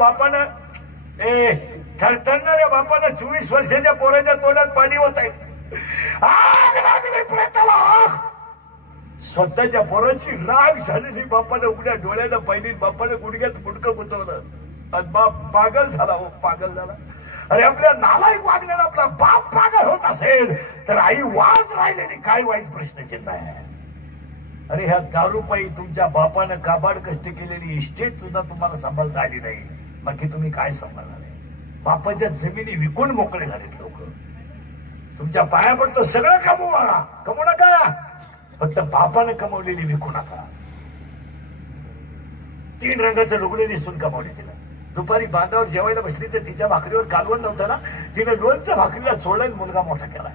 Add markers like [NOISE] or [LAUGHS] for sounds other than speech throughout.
बापानं ए थरथरणाऱ्या बापानं चोवीस वर्षाच्या पोराच्या तोंडात पाणी होत आहे स्वतःच्या पोराची राग झालेली बापानं उघड्या डोळ्यानं पहिली. बापानं गुडघ्यात गुडकं गुंतवलं. आणि बाप पागल झाला हो पागल झाला. अरे आपल्या नालायक वागण्याला आपला बाप पागल होत असेल तर आई वाज राहिलेली काय वाईट प्रश्नचिन्ह आहे? अरे ह्या दारूपाई तुमच्या बापानं काबाड कष्ट केलेली इस्टेट सुद्धा तुम्हाला सांभाळता आली नाही. बाकी तुम्ही काय सांभाळणार आहे? बापाच्या जमिनी विकून मोकळे झालेत लोक. तुमच्या पाया सगळं सगळं कमवा कमवू नका. फक्त बापानं कमवलेली विकू नका. तीन रंगाचं लुगडे दिसून कमावले तिला. दुपारी बांधावर जेवायला बसली तर तिच्या भाकरीवर कालवण नव्हतं ना? तिनं लोणचं भाकरीला सोडलं मुलगा मोठा केलाय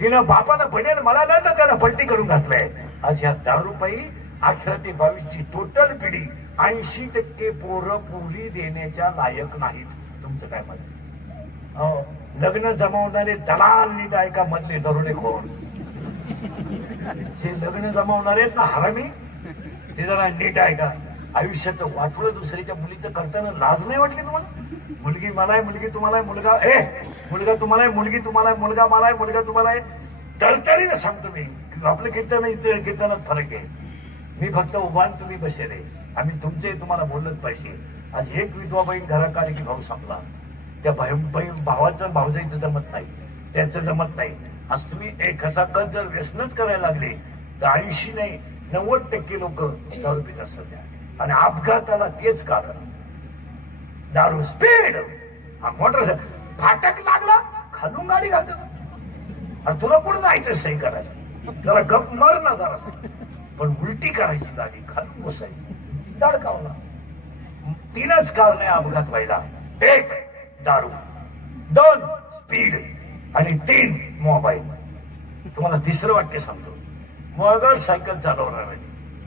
तिनं बापानं बनेल मला नाही तर त्याला पलटी करून घातलंय. आज ह्या दारूपायी अठरा ते बावीसची टोटल पिढी ऐंशी टक्के पोरं पोली देण्याच्या लायक नाहीत. तुमचं काय मत? हो. लग्न जमवणारे दलाल नीट ऐका मधले दरोडे कोण? जे लग्न जमवणारे आहेत ना हरामी ते जरा नीट ऐका. आयुष्याचं वाटोळं दुसऱ्याच्या मुलीचं करताना लाज नाही वाटली तुम्हाला? मुलगी मला आहे मुलगी तुम्हाला आहे मुलगा ए मुलगा तुम्हाला आहे मुलगी तुम्हाला आहे मुलगा मला आहे मुलगा तुम्हाला आहे तळतळीनं सांगतो मी. आपलं कीर्तन इतर कीर्तनात फरक आहे. मी फक्त उभान तुम्ही बसेल. आम्ही तुमचे तुम्हाला बोललंच पाहिजे. आज एक विधवा बहीण घरात की भाऊ संपला. त्या बहीण भावाचं भावजाईचं जमत नाही. त्यांचं जमत नाही. आज तुम्ही एक कसाकत जर व्यसनच करायला लागले तर ऐंशी नाही नव्वद टक्के लोक दारू पित असतात त्या. आणि अपघाताला तेच कारण. दारू स्पीड! मोटर फाटक लागला खालून गाडी घालत तुला कुठं जायचं सही करायला? जरा गप मर ना जरा पण उलटी करायची गाडी खालून बसायची. धडकावला तीनच कारणे अपघात व्हायला. एक दारू. दोन स्पीड. आणि तीन मोबाईल. तुम्हाला तिसरं वाक्य सांगतो. मगर सायकल चालवणार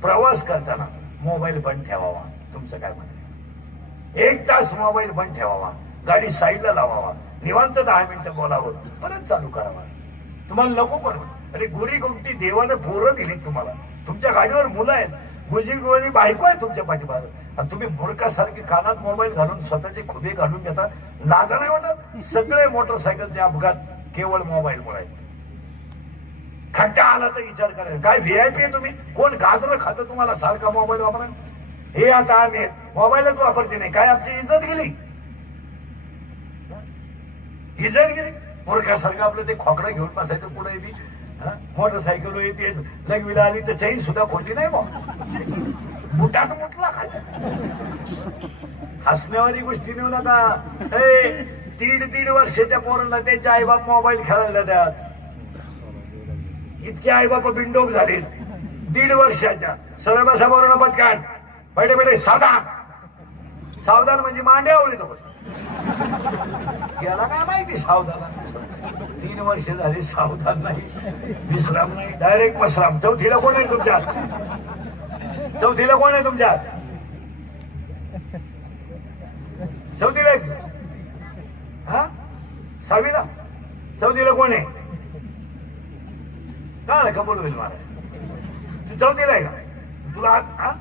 प्रवास करताना मोबाईल बंद ठेवावा. तुमचं काय म्हणणं एक तास मोबाईल बंद ठेवावा. गाडी साईडला लावावा. निवांत दहा मिनिटं बोलावं. परत चालू करावा. तुम्हाला नको पण अरे गुरी गुमटी देवानं पोरं दिली तुम्हाला. तुमच्या गाडीवर मुलं आहेत. गुजी आणि बायको आहे तुमच्या पाठीमागं. आणि तुम्ही मुरकासारखे कानात मोबाईल घालून स्वतःचे खुबे घालून घेता. लाजा नाही वाटत? सगळे मोटरसायकलचे अपघात केवळ मोबाईलमुळे आहेत. खड्डा आला तर विचार करायचा. काय व्हीआयपी आहे तुम्ही? कोण गाजर खातं तुम्हाला सारखा मोबाईल वापरा हे आता आम्ही मोबाईलच वापरते नाही. काय आमची इज्जत गेली? इज्जत गेली? मूर्खासारखं आपलं ते खोकडं घेऊन बसायचं कुठे बी. मोटरसायकल येतेच लगवीला आली तर चैन सुद्धा खोटी नाही मग. बुटात मुटला हसण्यावारी गोष्टी नेऊ नका. ए, दीड दीड वर्षाच्या पोरांना त्यांचे आईबाप मोबाईल खेळायला द्यात इतके आईबाप बिंडोक झाले. दीड वर्षाच्या. सरळ बसा पटकान. बैठे बैठे सावधान. सावधान म्हणजे मांड्या आवडी गेला याला काय माहिती सावधान? तीन वर्ष झाली सावधान नाही. विश्राम नाही. डायरेक्ट पसराम चौथीला कोण आहे तुमच्या चौथीला कोण आहे तुमच्या चौथीला हा? सहावीला? चौथीला कोण आहे? काय का होईल मला तू चौथीला आहे का? तुला आत- हा?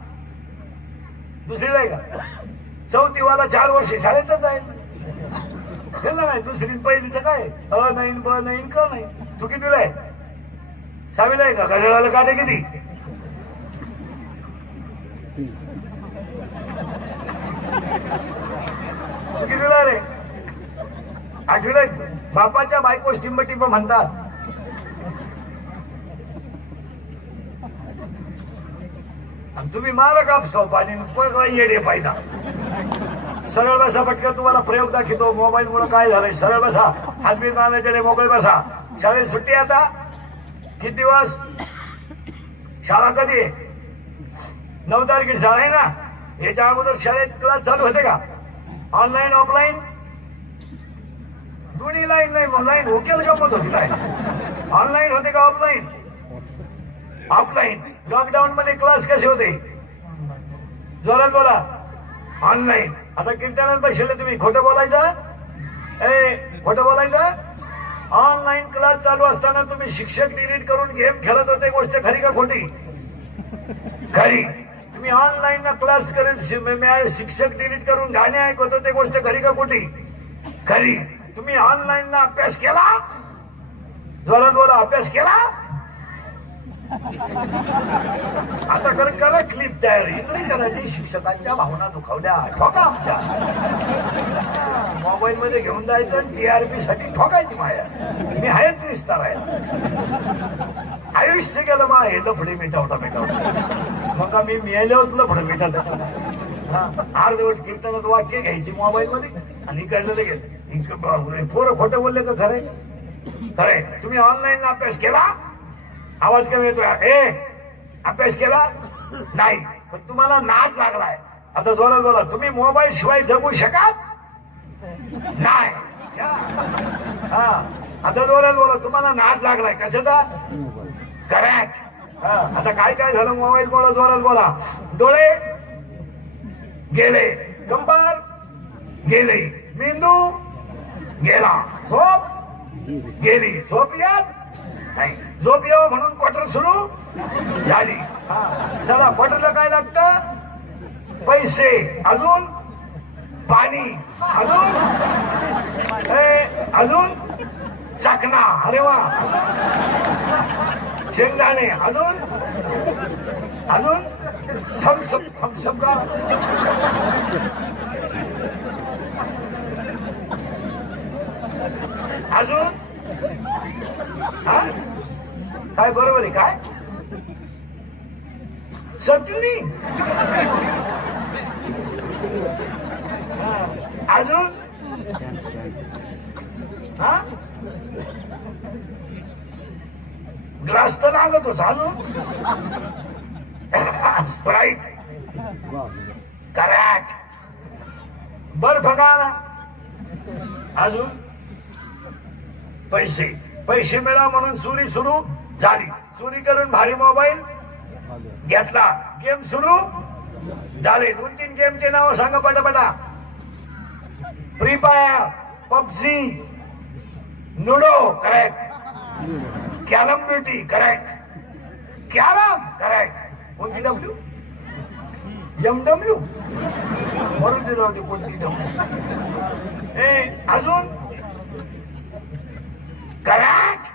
दुसरीला आहे का? चौथीवाला चार वर्ष शाळेतच आहे. त्याला काय दुसरी पहिलीचं काय? अ नाही ब नाही क नाही. तू कितीला आहे? सहावीला आहे का? घड्याळाला काटे किती? तू कितीला रे? आठवीला बापाच्या बायको टिंब टिंब म्हणतात. आणि तुम्ही मारा कापसाव पाणी येडे पाहिजा सरळ बसा पटकन तुम्हाला प्रयोग दाखवतो. मोबाईल मुळे काय झालंय? सरळ बसा. आदमी मारण्याच्या मोकळे बसा. शाळेत सुट्टी आता? किती दिवस? शाळा कधी आहे? नऊ तारखे शाळा आहे ना? याच्या अगोदर शाळेत क्लास चालू होते का? ऑनलाईन ऑफलाईन दोन्ही लाईन नाही ऑनलाईन होकेल गमत होती लाईन ऑनलाईन होते का ऑफलाईन ऑफलाईन लॉकडाऊन मध्ये क्लास कसे होते? जोरात बोला. ऑनलाईन आता कीर्तनात बसले तुम्ही. खोटं बोलायचं? ए खोटं बोलायचं? ऑनलाईन क्लास चालू असताना तुम्ही शिक्षक डिलीट करून गेम खेळत होते गोष्ट खरी का खोटी? खरी. तुम्ही ऑनलाईन ना क्लास करेल शि- शिक्षक डिलीट करून गाणे ऐकत ते गोष्ट खरी का खोटी? खरी. तुम्ही ऑनलाईन ना अभ्यास केला? जोरात बोला अभ्यास केला? आता कर करा क्लिप तयार. इंग्रजी शिक्षकांच्या भावना दुखावल्या. ठोका आमच्या. मोबाईल मध्ये घेऊन जायचं आणि टीआरपी साठी ठोकायची माया. मी आहेत निस्तार आहे आयुष्य गेलं मा हे लफडी मिटवता मिटवता. मग मी मिळाले होत लफड मिटत अर्धवट कीर्तनात वाक्य घ्यायची मोबाईल मध्ये आणि इकडलं गेलं पोरं खोटं बोलले का खरे? खरे तुम्ही ऑनलाईन अभ्यास केला? आवाज कमी येतोय. ए अभ्यास केला? नाही. पण तुम्हाला नाच लागलाय. आता जोरात बोला. तुम्ही मोबाईल शिवाय जगू शकाल? नाही. या. हा. आता जोरात बोला. तुम्हाला नाच लागलाय. कशाचा? करेक्ट आता काय काय झालं मोबाईल बोला जोरात बोला. डोळे गेले. कंबर गेले. मेंदू गेला. झोप गेली. झोप यात नाही. झोप यावं म्हणून क्वार्टर सुरू? झाली चला क्वार्टरला काय लागतं? पैसे. अजून? पाणी. अजून? अजून? चाकणा. अरे वा. शेंगदाणे. अजून? अजून? थमसप थमसप का? अजून? हा? काय बरोबर आहे काय? सटली अजून? हा? ग्लास तर लागतोच अजून? स्प्राईट कराट बर्फ गाळा अजून? पैसे. पैसे मिळा म्हणून चोरी सुरू. झाली. चोरी करून भारी मोबाईल घेतला. गेम सुरू? झाले. दोन तीन गेमचे नाव सांगा पटापटा. Free fire PUBG ludo correct carrom beauty correct carrom correct कोणती डब्ल्यू एम डब्ल्यू म्हणून दिलं होती कोणती डब्ल्यू ए अजून? करेक्ट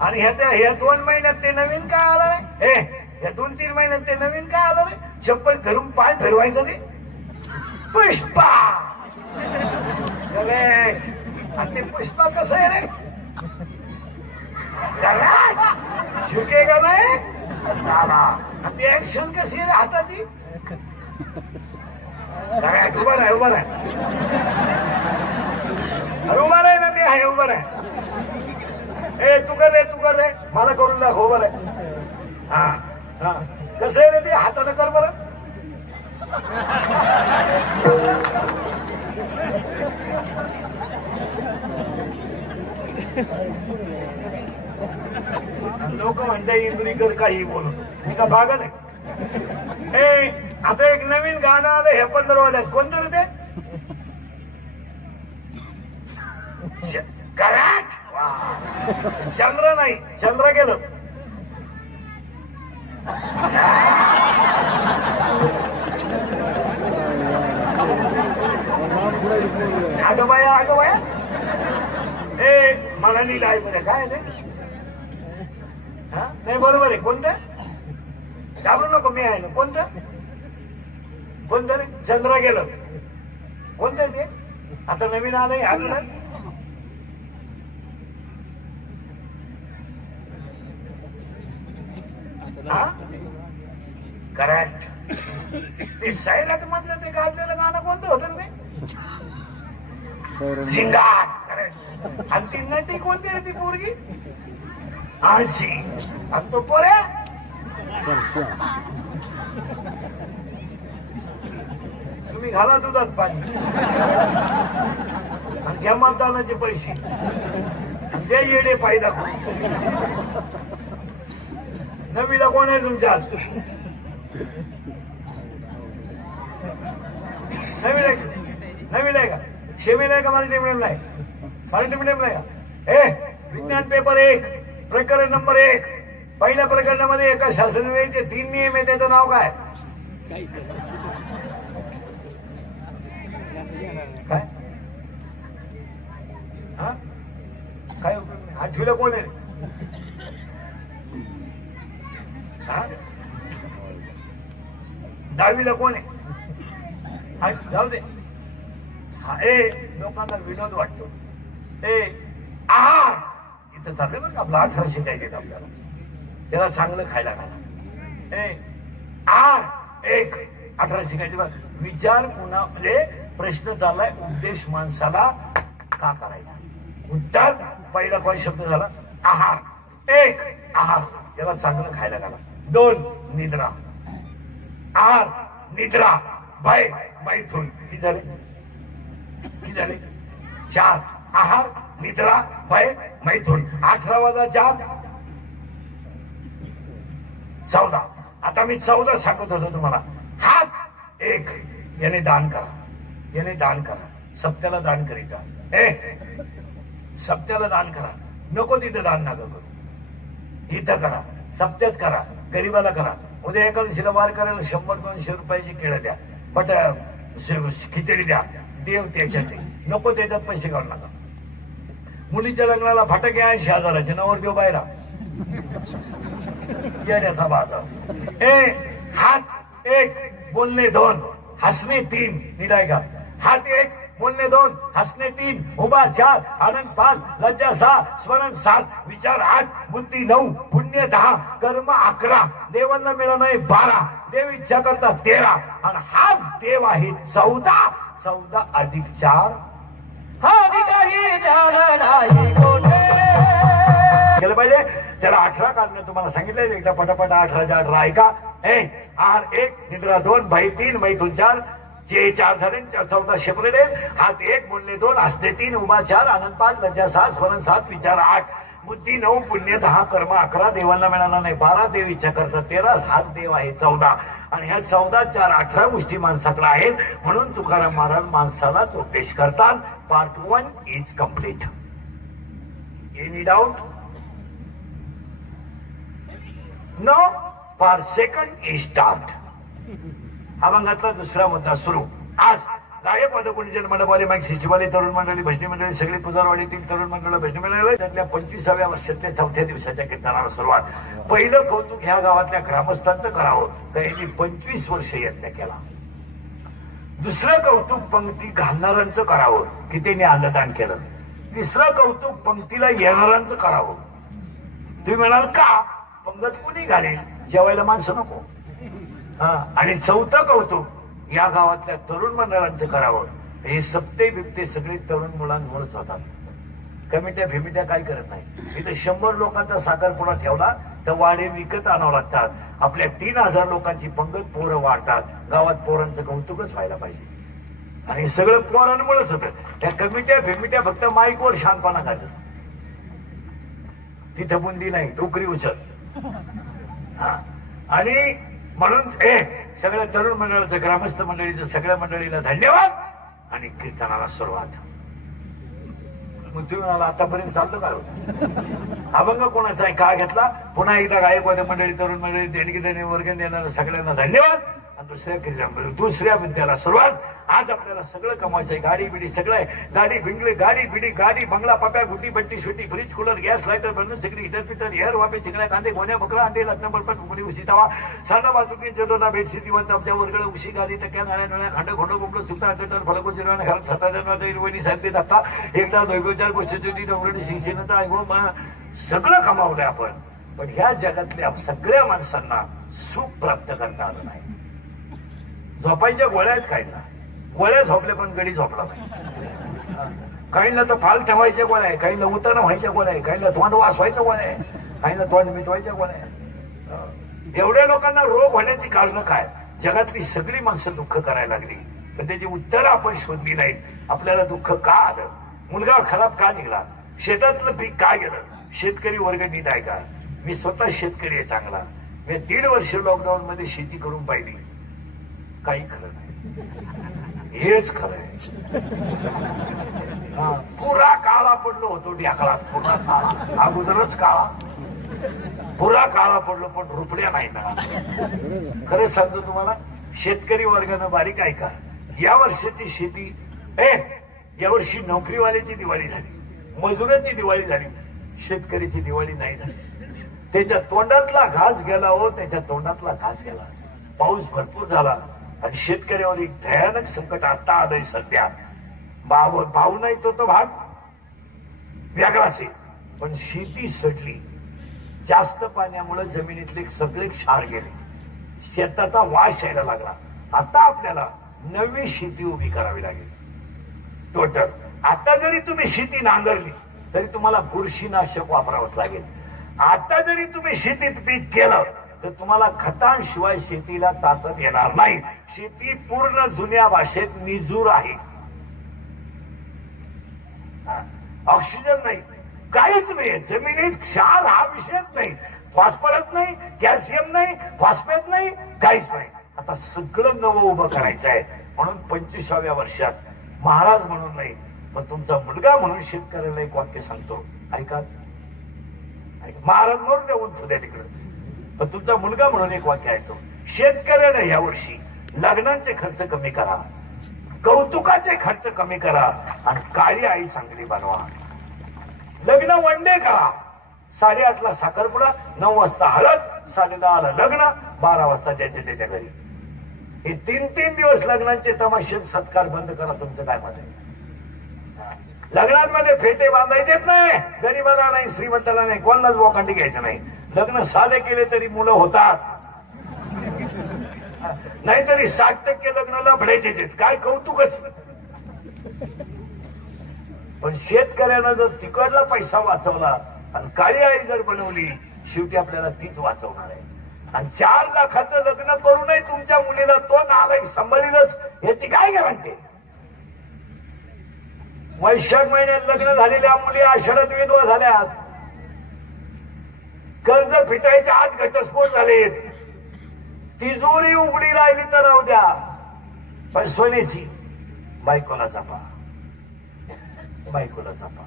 आणि ह्या त्या- ह्या दोन महिन्यात ते नवीन काय आलं रे? ए ह्या दोन तीन महिन्यात ते नवीन काय आलं रे? चप्पल घरून पाय फिरवायचं ते? पुष्पा! आणि ते पुष्पा कसं आहे रे? करेक्ट झुकेगा नाही? आणि ती ऍक्शन कशी आहे हाताची? उभा राहा उभा राहा. अरे उभा राह ना ते आहे उभा राहा. ए तू कर रे तू कर रे. मला करून दाखव उभा राह हा हा. कसं आहे रे ते? हातानं कर बरं. लोक म्हणता इंद्रीकर काही बोलत मी का भागत आहे? ए आता एक नवीन गाणं आलं हे पंधरवाड्यात कोणतं रे ते? च- कराट [LAUGHS] चंद्र नाही चंद्र गेलं. अगं बाया अगं बाया. ए मला नीट काय आहे म्हणजे हा? नाही बरोबर आहे. कोणतं? घाबरू नको मी आहे ना. कोणतं? कोणतं रे? चंद्र गेलं. कोणतं ते? आता नवीन आलंय आलं हा करेक्ट ते सैराट मधलं ते गाजलेलं गाणं कोणतं होतं ते? सिंगाट करेक्ट आणि ती नटी कोणती रे ती पोरगी? आळशी. आणि तो पोऱ्या? तुम्ही घाला दुधात पाणी. आणि घ्या मतदानाचे पैसे. दे येडे फायदा. नवीला कोण आहे तुमच्यात नवीन आहे नवीन आहे का? शेमील आहे का मराठी मिडियमला आहे? मराठी मिडियमला आहे का? ए विज्ञान पेपर एक प्रकरण नंबर एक. पहिल्या प्रकरणामध्ये एका शास्त्रज्ञाचे तीन नियम आहे त्याचं नाव काय? काय? हा? काय? आठवीला कोण आहे? दहावीला कोण आहे? जाऊ दे. हा ए लोकांना विनोद वाटतो. ए आहार इथं चाललंय बरं का आपलं अठरा शिकायचे आपल्याला. त्याला चांगलं खायला घाला. ए आहार एक अठरा शिकायचे बरं विचार पुन्हा म्हणजे प्रश्न चाललाय उपदेश माणसाला का करायचा? उत्तर पहिला कोण शब्द झाला? आहार. एक आहार. याला चांगलं खायला घाला. दोन निद्रा. आहार निद्रा. भय मैथून. किती झाले? किती झाले? चार. आहार निद्रा भय मैथून. अठरा वाजा चार? चौदा. आता मी चौदा सांगत होतो तुम्हाला. हात एक. याने दान करा. याने दान करा. सप्त्याला दान करीचा ए सप्त्याला दान करा. नको तिथे दान नका करू. इथं करा. सप्त्यात करा. गरीबाला करा. उद्या एकादशीला वार करायला शंभर दोनशे रुपयाची केळं द्या. बट खिचडी द्या. देव त्याच्यात नको त्याच्यात पैसे काढू नका. मुलीच्या लग्नाला फटाके ऐंशी हजाराचे नवर देव बायरा येण्याचा बाजार. ए हात एक बोलणे दोन. हसणे तीन. निडाय का? हात एक बोलणे दोन हसणे तीन उभा चार आनंद पाच लज्जा सहा स्मरण सात विचार आठ बुद्धी नऊ पुण्य दहा कर्म अकरा देवांना मिळणं आहे बारा देव इच्छा करता तेरा आणि हाच देव आहे चौदा. चौदा अधिक चार. केलं पाहिजे? त्याला अठरा कारण तुम्हाला सांगितलं एकदा पटापट अठराच्या अठरा ऐका. ए आर एक निद्रा दोन भाई तीन भाई दोन चार. जे चार झाले चौदा शेपरेट हात एक बोलणे दोन असते तीन उमा चार आनंद पाच लज्जा सात स्मरण सात विचार आठ. बुद्धी नऊ पुण्य दहा कर्म अकरा देवांना मिळाला नाही बारा देव इच्छा करतात तेरा हाच देव आहे चौदा. आणि ह्या चौदा चार अठरा गोष्टी माणसाकडे आहेत. म्हणून तुकाराम महाराज माणसालाच उपदेश करतात. Part one is complete any doubt no part second is start अभंगातला दुसरा मुद्दा सुरू. आज गायक पदकोणी जन्मडवाले माईक शिष्यवाले तरुण मंडळी भजनी मंडळी सगळी पुजारवाडीतील तरुण मंडळ भजनी मंडळ त्यातल्या पंचवीसाव्या वर्षातल्या चौथ्या दिवसाच्या कीर्तनाला सुरुवात. पहिलं कौतुक ह्या गावातल्या ग्रामस्थांचं करावं. त्यांनी पंचवीस वर्ष यत्न केला. दुसरं कौतुक पंक्ती घालणाऱ्यांचं करावं की त्यांनी अन्नदान केलं. तिसरं कौतुक पंक्तीला येणाऱ्यांचं करावं. तुम्ही म्हणाल का? पंगत कुणी घालेल? जेवायला माणसं नको. आणि चौथं कौतुक या गावातल्या तरुण मंडळांचं करावं. हे सप्ते बिप्ते सगळे तरुण मुलांमुळेच होतात कमिट्या फिमिट्या काय करत नाही. इथे शंभर लोकांचा साखरपुडा ठेवला तर वाडे विकत आणावं लागतात. आपल्या तीन हजार लोकांची पंगत पोरं वाढतात. गावात पोरांचं कौतुकच व्हायला पाहिजे. आणि सगळं पोरांमुळेच होतं. त्या कमिट्या फिमिट्या फक्त माईकवर शांतपणा घालत तिथं बुंदी नाही टोकरी उचल. हा. आणि म्हणून ए सगळ्या तरुण मंडळाचं ग्रामस्थ मंडळीचं सगळ्या मंडळीला धन्यवाद आणि कीर्तनाला सुरुवात. मग आतापर्यंत चाललो काय अभंग कोणाचा आहे? का घेतला? पुन्हा एकदा गायकवाद मंडळी तरुण मंडळी देणगी देणे वर्ग देणाऱ्या सगळ्यांना धन्यवाद. आणि दुसऱ्या किल्ल्यामध्ये दुसऱ्या विद्याला सुरुवात. आज आपल्याला सगळं कमायचं आहे. गाडी बिडी सगळं आहे. गाडी भिंगली गाडी बिडी गाडी बंगला पप्या गुटी पट्टी शुटी फ्रीज कूलर गॅस लायटर बंद सगळी हिटर पिटर हेअर वापे चिकण्या कांदे गोण्या बकरा अंडे लग्न बळपट उघडी उशी तवा. साधा बाजूकी जडोना बेडशीट दिवस आमच्या वर्गळ उशी गाडी टक्या नाळ्या नळ्या खांड खोंड कुंपलं सुटा अटटर फलको जिरवाने घरात सत्ता जन्माचा इरवणी साहेब आता एकदा दोघे चार गोष्टी डोंगरडी शिक्षण ऐकून सगळं कमावलंय आपण. पण ह्या जगातल्या सगळ्या माणसांना सुख प्राप्त करता आलं नाही. झोपायच्या गोळ्या आहेत काहींना गोळ्या झोपल्या पण गडी झोपला नाही. काहींना तर फाल ठेवायच्या गोळ्या आहे काहींना उताना व्हायच्या गोळ्या आहे काहींना तोंड वाचवायच्या गोळ्या आहे काहींना तोंड मिटवायच्या गोळ्या आहे एवढ्या लोकांना रोग होण्याची कारणं काय? जगातली सगळी माणसं दुःख करायला लागली. पण त्याची उत्तरं आपण शोधली नाहीत आपल्याला दुःख का आलं? मुलगा खराब का निघाला? शेतातलं पीक का गेलं? शेतकरी वर्ग नीट आहे का? मी स्वतः शेतकरी आहे चांगला. मी दीड वर्ष लॉकडाऊन मध्ये शेती करून पाहिली. काही खरं नाही. हेच खरं आहे. पुरा काळा पडलो होतो ढ्याकळात पुरा काळा. अगोदरच काळा. पुरा काळा पडलो पण रुपड्या नाही ना खरंच सांगतो तुम्हाला शेतकरी वर्गानं बारीक ऐका. या वर्षाची शेती ए या वर्षी नोकरीवाल्याची दिवाळी झाली. मजुराची दिवाळी झाली. शेतकरीची दिवाळी नाही झाली. त्याच्या तोंडातला घास गेला हो त्याच्या तोंडातला घास गेला. पाऊस भरपूर झाला. आणि शेतकऱ्यावर एक भयानक संकट आता आलंय सध्या. भाव भाव नाही तो तो भाग. वेगळाच आहे. पण शेती सडली. जास्त पाण्यामुळे जमिनीतले सगळे क्षार गेले. शेताचा वास यायला लागला. आता आपल्याला नवी शेती उभी करावी लागेल. टोटल. आता जरी तुम्ही शेती नांगरली तरी तुम्हाला बुरशीनाशक वापरावंच लागेल. आता जरी तुम्ही शेतीत पीक केलं तर तुम्हाला खतांशिवाय शेतीला ताकद येणार नाही. शेती पूर्ण जुन्या भाषेत निजूर आहे. ऑक्सिजन नाही. काहीच नाही. जमिनीत क्षार हा विषयच नाही. फॉस्फरस नाही कॅल्शियम नाही फॉस्फेट नाही काहीच नाही. आता सगळं नवं उभं करायचं आहे. म्हणून पंचवीसाव्या वर्षात महाराज म्हणून नाही पण तुमचा मुलगा म्हणून शेतकऱ्याला एक वाक्य सांगतो. ऐका. महाराज म्हणून देऊन द्या तिकडं. तुमचा मुलगा म्हणून एक वाक्य ऐकतो. शेतकऱ्यानं यावर्षी लग्नांचे खर्च कमी करा कौतुकाचे खर्च कमी करा आणि काळी आई चांगली बनवा. लग्न वन करा. साडेआठला साखरपुडा नऊ वाजता हळद साडेदहाला लग्न बारा वाजता त्याच्या त्याच्या घरी. हे तीन तीन दिवस लग्नांचे तमाशे सत्कार बंद करा तुमचं काय मत आहे? लग्नांमध्ये फेटे बांधायचेच नाही. गरीबाला नाही श्रीमंताला नाही कोणालाच बोकांडी घ्यायचं नाही. लग्न साधे केले तरी मुलं होतात. नाहीतरी साठ टक्के लग्न लपडायचे ते काय कौतुकच. पण शेतकऱ्यानं जर तिकडला पैसा वाचवला आणि काळी आई जर बनवली शेवटी आपल्याला तीच वाचवणार आहे. आणि चार लाखाचं लग्न करूनही तुमच्या मुलीला तो नालायक सांभाळीलच याची काय गॅरंटी? वैशाख महिन्यात लग्न झालेल्या मुली आषाढात विधवा झाल्यात. कर्ज फिटायच्या आत घटस्फोट झालेत. तिजोरी उघडी राहिली तर राहू द्या. पण सोन्याची बायकोला जपा बायकोला जपा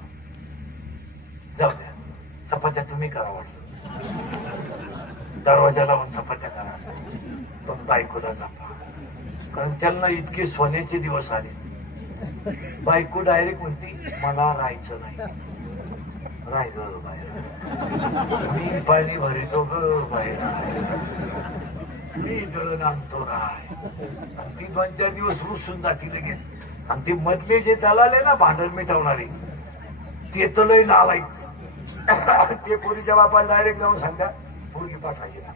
जाऊ द्या. चपात्या तुम्ही करा वाटलं दरवाजा लावून चपात्या करा. पण बायकोला जपा कारण त्यांना इतके सोन्याचे दिवस आले. बायको डायरेक्ट म्हणते मला राहायचं नाही. राय ग बाहेर. मी पाणी भरितो ग बाहेर. मी जळण आणतो राय. आणि ती दोन चार दिवस रुसून जाती लगेच. आणि ते मधले जे दलाल आहे ना भांडण मिटवणारे ते तर लय नालाय ते पोरीच्या बापाला डायरेक्ट जाऊन सांगा पोरगी पाठवायची ना.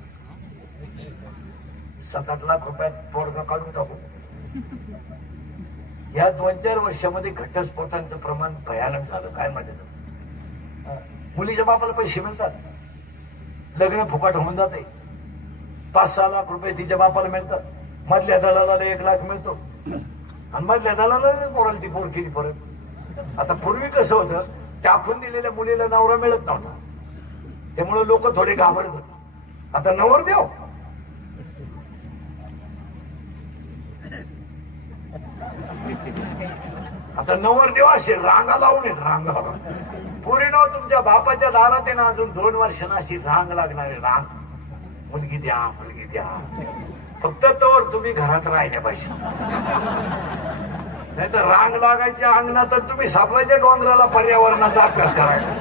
सात आठ लाख रुपयात पोरगा काढून टाकू. या दोन चार वर्षामध्ये घटस्फोटांचं प्रमाण भयानक झालं काय माझ्या मुलीच्या बापाला पैसे मिळतात. लग्न फुकट होऊन जाते. पाच सहा लाख रुपये तिच्या बापाला मिळतात. मधल्या दलाला एक लाख मिळतो. आणि मधल्या दलाला पोराल ती पोर केली परत. आता पूर्वी कसं होतं टाकून दिलेल्या मुलीला नवरा मिळत नव्हता. त्यामुळे लोक थोडे घाबरत होते. आता नवर देव. आता नवर देव असे रांगा लावून येत रांगा. पोरीनो तुमच्या बापाच्या दारात ना अजून दोन वर्षांशी रांग रांग आहे रांग. मुलगी द्या मुलगी द्या. फक्त तोवर तुम्ही घरात राहिल्या पाहिजे. नाही तर रांग लागायच्या अंगणात तुम्ही सापडायच्या डोंगराला पर्यावरणाचा अभ्यास करायचा.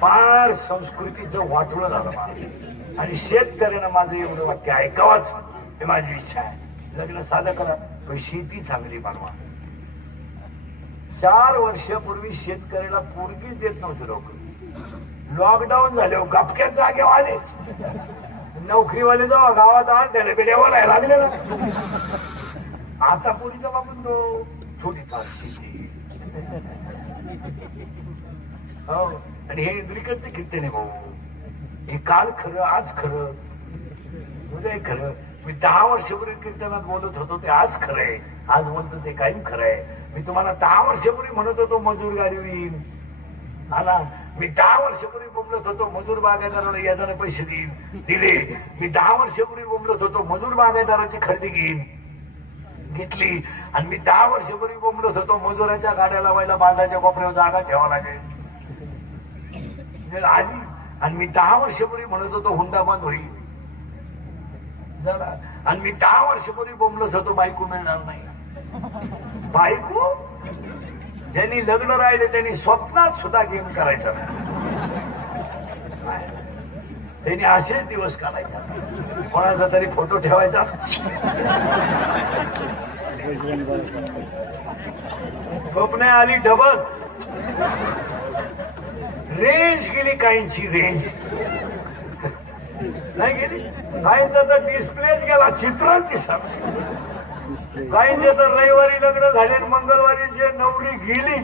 फार संस्कृतीचं वाटोळं झालं मला. आणि शेतकऱ्यानं माझं एवढं वाक्य ऐकावाच हे माझी इच्छा आहे. लग्न साधं करा पण शेती चांगली बनवा. चार वर्षापूर्वी शेतकऱ्याला पोरगीच देत नव्हते लोक लॉकडाऊन झाले हो, गपक्यात जागेवर आले नोकरीवाले जेव्हा गावात आण त्याला बिड्यावर लागले आता पोरीचा जमा तो थोडीफार शेती हो आणि हे इंद्रिकचं कीर्तन आहे भाऊ. हे काल खरं आज खरं. उद्या खरं. मी दहा वर्षापूर्वी कीर्तनात बोलत होतो ते आज खरं आहे. आज बोलतो ते कायम खरं आहे. मी तुम्हाला दहा वर्षापूर्वी म्हणत होतो मजूर गाडी होईल. आला मी दहा वर्षापूर्वी बोलत होतो मजूर बागायदाराला यादाने पैसे देईन दिले. मी दहा वर्षापूर्वी बोलत होतो मजूर बागायदाराची खरेदी घेईन. घेतली. आणि मी दहा वर्षापूर्वी बोंबलत होतो मजुराच्या गाड्या लावायला बांधाच्या कोपऱ्यावर जागा ठेवा लागेल. आधी. आणि मी दहा वर्षापूर्वी म्हणत होतो हुंडा बंद होईल. झाला. आणि मी दहा वर्षापूर्वी बोंबलत होतो बायको मिळणार नाही. बायको? ज्यांनी लग्न राहिले त्यांनी स्वप्नात सुद्धा गेम करायचा नाही. त्यांनी असेच दिवस काढायचा. कोणाचा तरी फोटो ठेवायचा. स्वप्ने आली डबल रेंज गेली काहींची रेंज नाही गेली? काहींचा तर डिस्प्लेच गेला चित्रच दिसा काहींचे तर रविवारी लग्न झाले आणि मंगळवारी जे नवरी गेली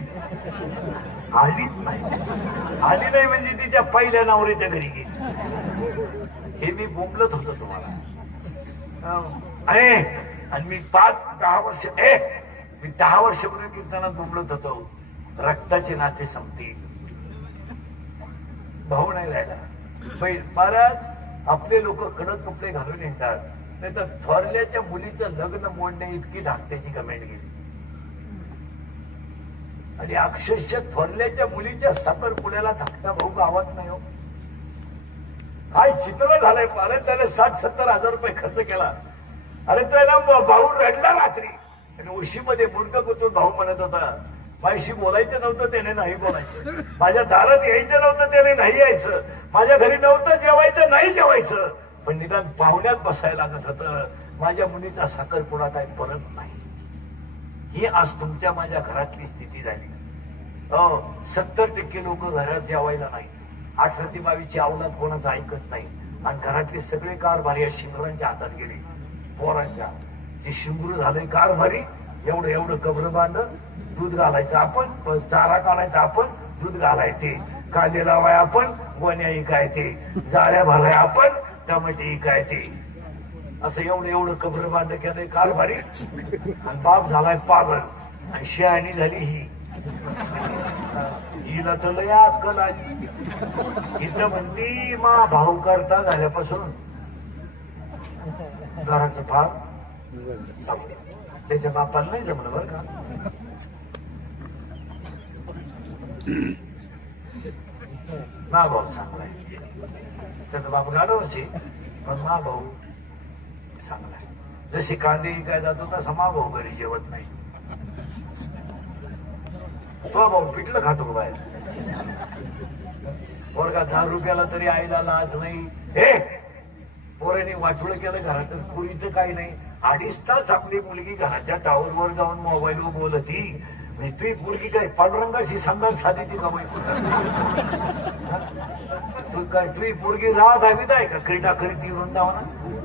आलीच नाही. आली नाही म्हणजे तिच्या पहिल्या नवरीच्या घरी गेली. हे मी बोंबलत होतो तुम्हाला. अरे आणि मी पाच दहा वर्ष ए मी दहा वर्षापूर्वी कीर्तनात बोंबलत होतो. रक्ताचे नाते संपतील. भाऊ नाही राहिला. महाराज आपले लोक कडक कपडे घालून येतात. नाही तर थोरल्याच्या मुलीचं लग्न मोडणे इतकी धाकट्याची कमेंट गेली. आणि अक्षरशः थोरल्याच्या मुलीच्या साखर पुण्याला धाकटा भाऊ गावात नाही हो. काय चित्र झालंय? अरे त्याने साठ सत्तर हजार रुपये खर्च केला. अरे त्याला भाऊ रडला रात्री. आणि उशीमध्ये मुंडक गुतून भाऊ म्हणत होता माझ्याशी बोलायचं नव्हतं त्याने नाही बोलायचं. माझ्या दारात यायचं नव्हतं त्याने नाही यायचं. माझ्या घरी नव्हतं जेवायचं नाही जेवायचं. पण निदान पाहुण्यात बसायला लागत होतं. माझ्या मुलीचा साखरपुडा काय परत नाही. ही आज तुमच्या माझ्या घरातली स्थिती झाली. हो सत्तर टक्के लोक घरात जेवायला नाही. अठरा ते बावीसची अवलाद कोणाचं ऐकत नाही. आणि घरातले सगळे कारभारी या शिंगरांच्या हातात गेले. पोरांच्या. जे शिंगरू झाले कारभारी एवढं एवढं कबर बांध दूध घालायचं आपण चारा घालायचा आपण दूध घालायचे. कांदे लावाय आपण गोण्या ऐकायचे जाळ्या भराय आपण टमाटे ते असं एवढं एवढं कबर बांधलं केलंय कारभारी. आणि बाप झालाय पागल. आणि शहाणी झाली ही. हिला तर लय अक्कल आली इथं म्हणती मा भाऊ करता झाल्यापासून घराचं फार त्याच्या बापाला नाही जमलं बरं का. ना भाऊ चांगला आहे. त्याचा बाप गाडवच आहे पण मा भाऊ चांगला आहे. जशी कांदे काय जातो तसा मा भाऊ घरी जेवत नाही. तो भाऊ पिठलं खातो बाहेर बाहेर? पोरगा दहा रुपयाला तरी आईला लाज नाही. हे पोराने वाचवलं केलं घरात पुरीचं काही नाही. अडीच तास आपली मुलगी घराच्या टावरवर जाऊन मोबाईलवर बोलती. म्हणजे तुझी मुलगी काय पांडुरंगाशी संघात साधी ती गमाई तू काय तुझी पोरगी राह दावीत आहे का क्रीडा करीत वृंदावना